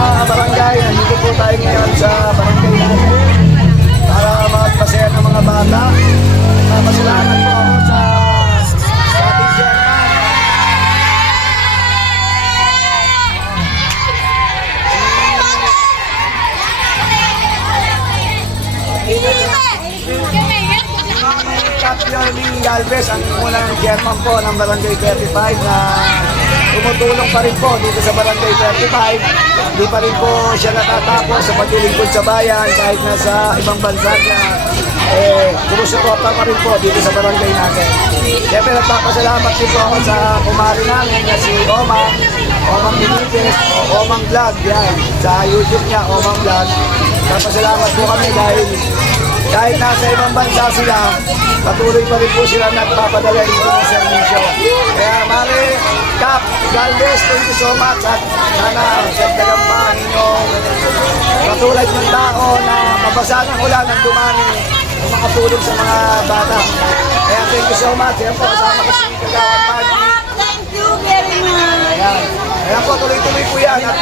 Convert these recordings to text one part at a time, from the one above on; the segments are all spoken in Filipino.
mga barangay, nandito po tayo ngayon sa barangay natin para magpasaya ng mga bata. Napasalamat po ako sa ating chairman. Captain Galvez, ang unang chairman po ng Barangay 35 na tumutulong pa rin po dito sa Barangay 35. Hindi pa rin po siya natatapos sa paglilingkod sa bayan kahit nasa ibang bansa niya. Sumusuporta pa rin po dito sa barangay natin. Kaya pinagpapasalamat din po ako sa kumari namin na si Omang Benitez o Omang Vlog. Yan, sa YouTube niya, Omang Vlog. Napasalamat po kami dahil kahit nasa ibang bansa sila, patuloy pa rin po sila nagpapadala dito ng servisyo. Kaya Mari Cap Galvez, thank you so much at sana dagdagan pa inyong katulad ng tao na mabasa ng ulan at dumami makatulong sa mga bata. Kaya thank you so much. Ayan po, kasama ko si Kagawad Maggie. Thank you very much. Ayan. Ayan po, tuloy-tuloy po yan at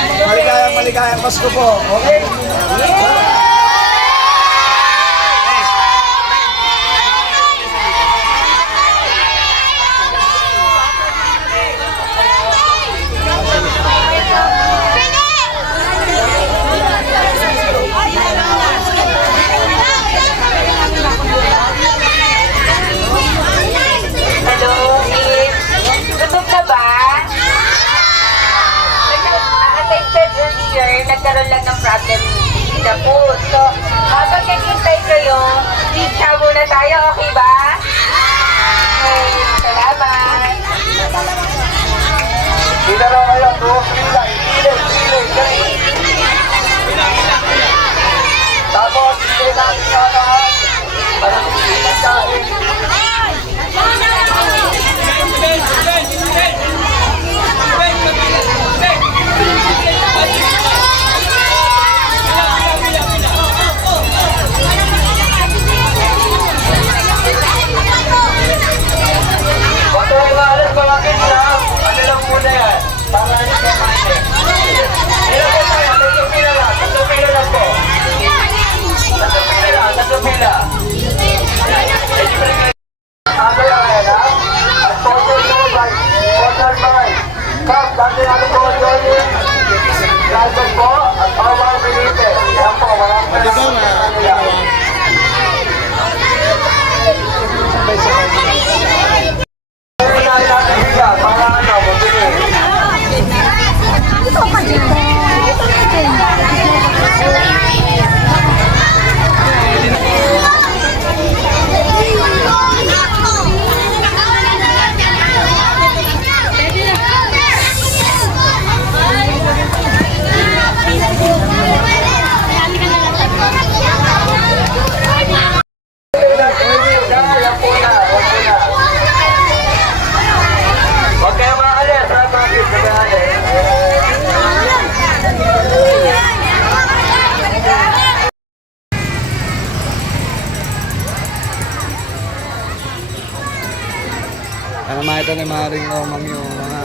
maligayang Pasko po. Okay? Nagkaroon lang ng problem sa food. So, habang naghintay kayo, pizza muna tayo, okay ba? Okay, salamat. Dito na kayo, buong pilay. Tapos, pilay natin yung lahat. Parang pinagkain. Ano makita ni Maring Omang yung mga